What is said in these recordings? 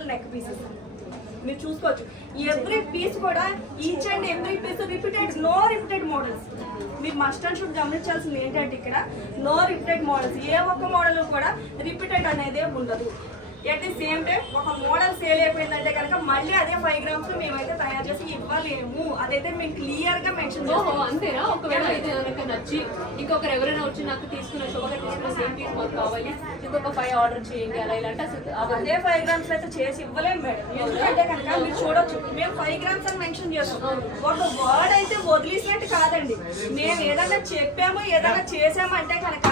Model neck pieces మీరు చూసుకోవచ్చు. Every piece కూడా each and every piece repeated no repeated models మీరు must and should గమనించాల్సింది ఏంటంటే ఇక్కడ నో రిపీటెడ్ మోడల్స్ ఏ ఒక్క మోడల్ కూడా రిపీటెడ్ అనేది ఉండదు. ఎట్ ది సేమ్ టైం ఒక మోడల్ సేల్ అయిపోయిందంటే కనుక మళ్ళీ అదే ఫైవ్ గ్రామ్స్ మేమైతే తయారు చేసి ఇవ్వలేము. అదైతే మేము క్లియర్గా మెన్షన్ ఓహో చేస్తాం అంతేనా? ఒకవేళ ఇది ఎవరికి నచ్చి ఇంకొకరు ఎవరైనా వచ్చి నాకు తీసుకున్న శోభగా తీసుకున్న సేమ్ పీస్ మాకు కావాలి. ఇంకొక ఫైవ్ ఆర్డర్ చేయండి అలా ఇలాంటి. అదే ఫైవ్ గ్రామ్స్ అయితే చేసి ఇవ్వలేము మేడం. ఎందుకంటే కనుక మీరు చూడొచ్చు మేము ఫైవ్ గ్రామ్స్ అని మెన్షన్ చేస్తాం ఒక వర్డ్ అయితే వదిలేసినట్టు కాదండి. మేము ఏదైనా చెప్పాము ఏదైనా చేసాము అంటే కనుక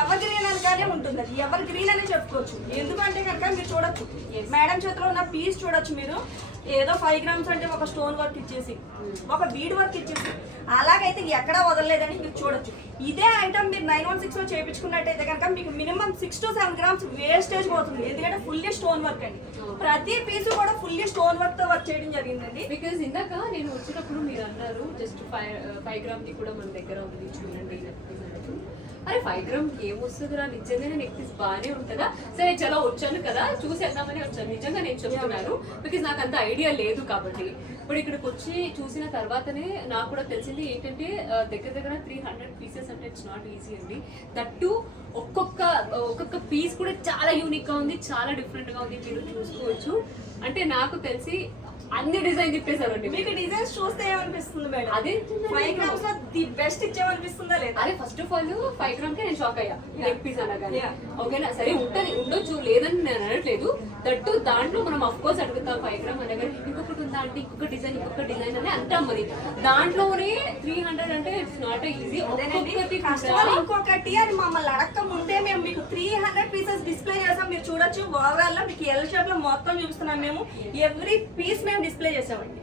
ఎవర్ గ్రీన్ అనగానే ఉంటుంది అది ఎవర్ గ్రీన్ అని చెప్పుకోవచ్చు. ఎందుకంటే కనుక మీరు చూడొచ్చు. మేడం చేతిలో ఉన్న పీస్ చూడొచ్చు మీరు. ఏదో ఫైవ్ గ్రామ్స్ అంటే ఒక స్టోన్ వర్క్ ఇచ్చేసి ఒక బీడ్ వర్క్ ఇచ్చేసి. అలాగైతే ఎక్కడా వదలలేదని మీరు చూడొచ్చు. ఇదే ఐటమ్ మీరు నైన్ వన్ సిక్స్లో చేయించుకున్నట్టయితే కనుక మీకు minimum six to seven grams wastage పోతుంది. ఎందుకంటే ఫుల్లీ స్టోన్ వర్క్ అండి. ప్రతి పీసు కూడా ఫుల్లీ స్టోన్ వర్క్తో వర్క్ చేయడం జరిగిందండి. బికాజ్ ఇందాక నేను వచ్చినప్పుడు మీరు అన్నారు జస్ట్ ఫైవ్ ఫైవ్ గ్రామ్ కూడా మన దగ్గర ఉంది చూడండి. అరే ఫైవ్ గ్రామ్ ఏం వస్తుందిరా నిజంగానే నెక్ పీస్ బాగానే ఉంటుందా? సరే చాలా వచ్చాను కదా. చూసేద్దామని వచ్చాను. నిజంగా నేను చెప్తున్నాను. బికాజ్ నాకు అంత ఐడియా లేదు కాబట్టి. ఇప్పుడు ఇక్కడికి వచ్చి చూసిన తర్వాతనే నాకు కూడా తెలిసింది ఏంటంటే దగ్గర దగ్గర త్రీ హండ్రెడ్ పీసెస్ అంటే ఇట్స్ నాట్ ఈజీ అండి. దట్టు ఒక్కొక్క ఒక్కొక్క పీస్ కూడా చాలా యూనిక్గా ఉంది చాలా డిఫరెంట్గా ఉంది. మీరు చూసుకోవచ్చు. అంటే నాకు తెలిసి అన్ని డిజైన్ తిప్పేశారండి మీకు డిజైన్స్ చూస్తే ఏమనిపిస్తుంది మేడం? అదే ఫైవ్ గ్రామ్స్లో ది బెస్ట్ ఇచ్చేమనిపిస్తుందా లేదా? అదే ఫస్ట్ ఆఫ్ ఆల్ ఫైవ్ గ్రామ్కి నేను షాక్ అయ్యా. లెగ్ పీస్ అనగానే. ఓకేనా సరే ఉంటది ఉండొచ్చు. లేదని నేను అనట్లేదు. దట్టు దాంట్లో మనం అఫ్ కోర్స్ అడుగుతాం ఫైవ్ గ్రామ్ అనగానే. ఇంకొకటి ఉందా అంటే ఇంకొక డిజైన్ ఇంకొక డిజైన్ అని అంటాం మరి దాంట్లోనే త్రీ హండ్రెడ్ అంటే ఇట్స్ నాట్ ఈజీ ఇంకొకటి అది మమ్మల్ని అడక్క ముందే మేము మీకు త్రీ హండ్రెడ్ పీసెస్ డిస్ప్లే చేసాం మీరు చూడొచ్చు. ఓవరాల్లో మీకు ఎల్ షేప్లో మొత్తం చూపిస్తున్నాం మేము. ఎవ్రీ పీస్ మేము డిస్ప్లే చేసామండి.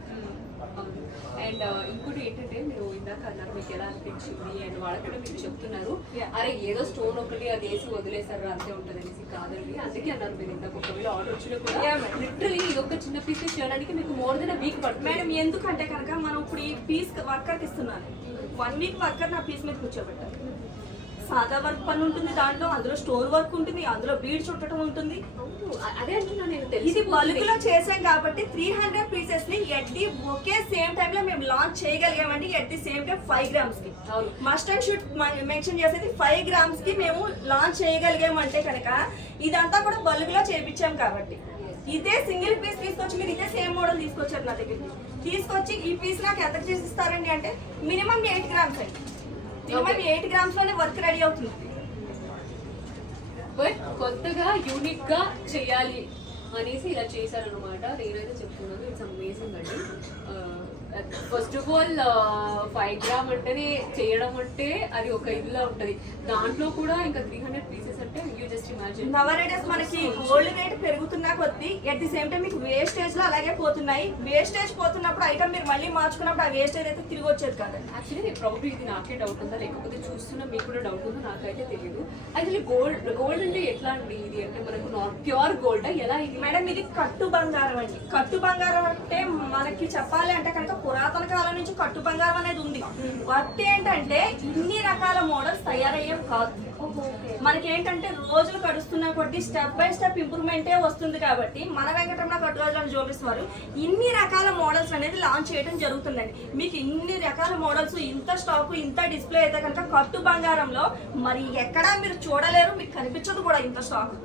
అండ్ ఇంకోటి ఏంటంటే మీరు ఇందాక అన్నారు మీకు ఎలా అనిపించింది అండ్ వాళ్ళకంటే మీరు చెప్తున్నారు. అరే ఏదో స్టోన్ ఒకటి అది వేసి వదిలేసారు అంతే ఉంటుంది అనేసి కాదండి. అందుకే అన్నారు మీరు ఇందాక ఒకవేళ ఆర్డర్ వచ్చినా కూడా. లిటరలీ ఇది ఒక చిన్న పీస్ చేయడానికి మీకు మోర్ దెన్ వీక్ పడుతుంది. మేడం ఎందుకంటే కనుక మనం ఇప్పుడు ఈ పీస్ వర్కర్కి ఇస్తున్నాను. వన్ వీక్ వర్కర్ నా పీస్ మీద కూర్చోబెట్టాలి. సాదా వర్క్ పని ఉంటుంది దాంట్లో అందులో స్టోన్ వర్క్ ఉంటుంది అందులో బీడ్ చుట్టడం ఉంటుంది. అదే అంటున్నా నేను ఇది తెలిసి బల్క్లో చేసాం కాబట్టి త్రీ హండ్రెడ్ పీసెస్ని ఎట్ ది ఒకే సేమ్ టైం లో మేము launch చేయగలిగామండి at the same time five గ్రామ్స్కి must and should mention చేసేది ఫైవ్ గ్రామ్స్కి మేము లాంచ్ చేయగలిగామంటే కనుక ఇదంతా కూడా బల్క్లో చేపించాం కాబట్టి. ఇదే సింగిల్ పీస్ తీసుకొచ్చి మీరు ఇదే సేమ్ మోడల్ తీసుకొచ్చారు నా దగ్గరికి. తీసుకొచ్చి ఈ పీస్ నాకు ఎంత చేసి ఇస్తారండి అంటే మినిమం ఎయిట్ గ్రామ్స్ అండి. మినిమం ఎయిట్ గ్రామ్స్లోనే వర్క్ రెడీ అవుతుంది. బట్ కొత్తగా యూనిక్గా చేయాలి అనేసి ఇలా చేశారనమాట నేనైతే చెప్తున్నాను ఇట్స్ అమేజింగ్ అండి. First of all five gram అంటేనే చేయడం అంటే అది ఒక ఇల్లా ఉంటది. దాంట్లో కూడా ఇంకా త్రీ హండ్రెడ్ పీసెస్ అంటే యూ జస్ట్ ఇమాజిన్ నవరేడస్ మనకి గోల్డ్ రేట్ పెరుగుతున్నా కొద్దీ ఎట్ ది సేమ్ టైం మీకు వేస్టేజ్లో అలాగే పోతున్నాయి. వేస్టేజ్ పోతున్నప్పుడు ఐటమ్ మీరు మళ్ళీ మార్చుకున్నప్పుడు ఆ వేస్టేజ్ అయితే తిరిగి వచ్చేది కాదండి. యాక్చువల్లీ ప్రాబ్లీ ఇది నాకే డౌట్ ఉందా? లేకపోతే చూస్తున్నా మీకు కూడా డౌట్ ఉందా నాకైతే తెలియదు యాక్చువల్లీ గోల్డ్ గోల్డ్ అంటే ఎట్లా అండి ఇది? అంటే మనకు ప్యూర్ గోల్డ్ ఎలా ఇది? మేడం ఇది కట్టు బంగారం అండి. కట్టు బంగారం అంటే మనకి చెప్పాలి అంటే కనుక పురాతన కాలం నుంచి కట్టు బంగారం అనేది ఉంది. బట్ ఏంటంటే ఇన్ని రకాల మోడల్స్ తయారయ్యేవి కాదు. మనకి ఏంటంటే రోజులు గడుస్తున్న కొద్దీ స్టెప్ బై స్టెప్ ఇంప్రూవ్మెంటే వస్తుంది కాబట్టి మన వెంకటరమణ కట్టుగాజులను చూపిస్తున్నారు ఇన్ని రకాల మోడల్స్ అనేది లాంచ్ చేయడం జరుగుతుందండి. మీకు ఇన్ని రకాల మోడల్స్ ఇంత స్టాక్ ఇంత డిస్ప్లే అయితే కనుక కట్టు బంగారంలో మరి ఎక్కడా మీరు చూడలేరు మీకు కనిపించదు కూడా ఇంత స్టాక్.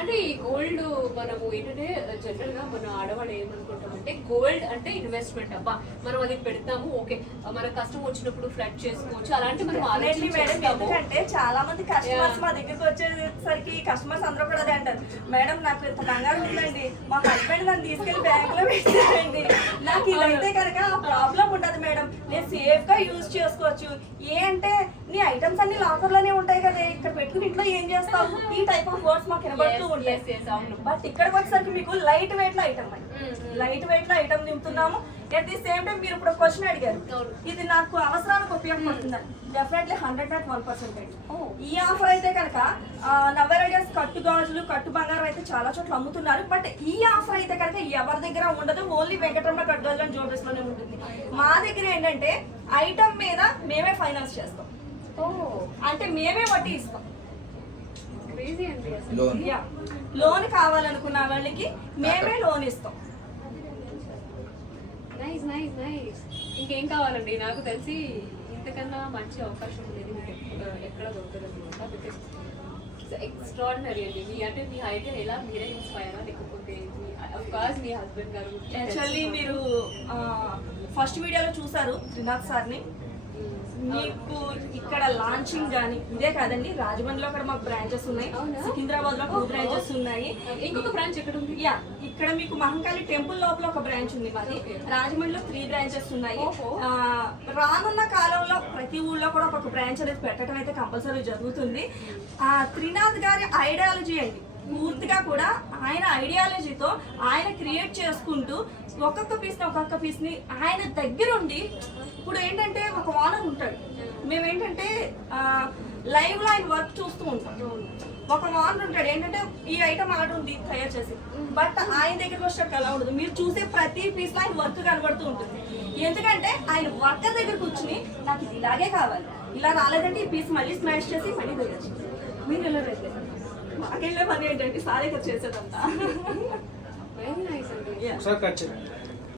అంటే ఈ గోల్డ్ మనము ఏంటంటే జనరల్గా మన ఆడవాళ్ళు ఏమనుకుంటామంటే గోల్డ్ అంటే ఇన్వెస్ట్మెంట్. అబ్బా మనం అది పెడతాము ఓకే. మన కష్టం వచ్చినప్పుడు ఫ్లడ్ చేసుకోవచ్చు అలాంటి మనం ఎందుకంటే చాలా మంది కస్టమర్స్. మా దగ్గరికి వచ్చేసరికి కస్టమర్స్ అందరూ కూడా అదే అంటారు. మేడం నాకు ఇంత బంగారం ఉందండి. మా హస్బెండ్ నన్ను తీసుకెళ్ళి బ్యాంక్లో పెట్టారండి. నాకు ఇలా అయితే కనుక ప్రాబ్లం ఉండదు మేడం నేను సేఫ్గా యూజ్ చేసుకోవచ్చు. ఏ అంటే నీ ఐటమ్స్ అన్ని లాకర్లోనే ఉంటాయి కదా. ఇక్కడ పెట్టుకుని ఇంట్లో ఏం చేస్తావు? ఈ టైప్ ఆఫ్ వర్డ్స్ మాకు వినబడుతూ ఉంటాయి. బట్ ఇక్కడికి వచ్చేసరికి మీకు లైట్ వెయిట్లో ఐటమ్. లైట్ వెయిట్లో ఐటమ్ నింపుతున్నాము ఎట్ ది సేమ్ టైం మీరు ఇప్పుడు క్వశ్చన్ అడిగారు. ఇది నాకు అవసరానికి ఉపయోగపడుతుందా? Definitely hundred and one percent Oh. ఈ ఆఫర్ అయితే కనుక నవరేడియస్ కట్టు గాజులు కట్టు బంగారం అయితే చాలా చోట్ల అమ్ముతున్నారు. బట్ ఈ ఆఫర్ అయితే కనుక ఎవరి దగ్గర ఉండదు? ఓన్లీ వెంకటరమణ కట్టు గాజులు జ్యువెలర్స్లోనే ఉంటుంది. మా దగ్గర ఏంటంటే ఐటమ్ మీద మేమే ఫైనాన్స్ చేస్తాం. అంటే మేమే వడ్డీ ఇస్తాం. క్రేజీ అండి అసలు. Loan yeah. లోన్ కావాలనుకున్న వాళ్ళకి మేమే లోన్ ఇస్తాం. నైస్ నైస్ నైస్ ఇంకేం కావాలండి? నాకు తెలిసి ఇంతకన్నా మంచి అవకాశం ఉండేది మీకు ఎక్కడ అనమాట బికాస్ ఎక్స్ట్రాడినరీ అండి. మీ అంటే మీ ఐడియా ఎలా మీరే ఇన్స్పైరా లేకపోతే కోర్స్ మీ హస్బెండ్ గారు యాక్చువల్లీ మీరు ఫస్ట్ వీడియోలో చూసారు త్రినాథ్ సార్ని. మీకు ఇక్కడ లాంచింగ్ కానీ ఇదే కాదండి రాజమండ్రిలో అక్కడ మాకు బ్రాంచెస్ ఉన్నాయి? సికింద్రాబాద్లో టూ బ్రాంచెస్ ఉన్నాయి. ఇంకొక బ్రాంచ్ ఎక్కడ ఉంది యా ఇక్కడ మీకు మహంకాళి టెంపుల్ లోపల ఒక బ్రాంచ్ ఉంది మాది. రాజమండ్రిలో త్రీ బ్రాంచెస్ ఉన్నాయి. రానున్న కాలంలో ప్రతి ఊళ్ళో కూడా ఒక బ్రాంచ్ అనేది పెట్టడం అయితే కంపల్సరీ జరుగుతుంది. ఆ త్రినాథ్ గారి ఐడియాలజీ అండి. పూర్తిగా కూడా ఆయన ఐడియాలజీతో ఆయన క్రియేట్ చేసుకుంటూ ఒక్కొక్క పీస్ని ఒక్కొక్క పీస్ని ఆయన దగ్గరుండి ఇప్పుడు ఏంటంటే ఒక ఓనర్ ఉంటాడు. మేమేంటంటే లైవ్లో ఆయన వర్క్ చూస్తూ ఉంటాం. ఒక ఓనర్ ఉంటాడు. ఏంటంటే ఈ ఐటమ్ ఆర్డర్ ఉంది తయారు చేసి. బట్ ఆయన దగ్గరికి వచ్చాక అలా ఉండదు మీరు చూసే ప్రతి పీస్లో ఆయన వర్క్ కనబడుతూ ఉంటుంది. ఎందుకంటే ఆయన వర్కర్ దగ్గర కూర్చుని నాకు ఇది ఇలాగే కావాలి. ఇలా రాలేదంటే ఈ పీస్ మళ్ళీ స్మాష్ చేసి మళ్ళీ వేయచ్చు. మీరు ఎలా అయితే మాకెళ్ళే పని ఏంటంటే సారీ ఇక్కడ చేసేదంతా. వెరీ నైస్ అండి. ఒకసారి కట్ చేయండి.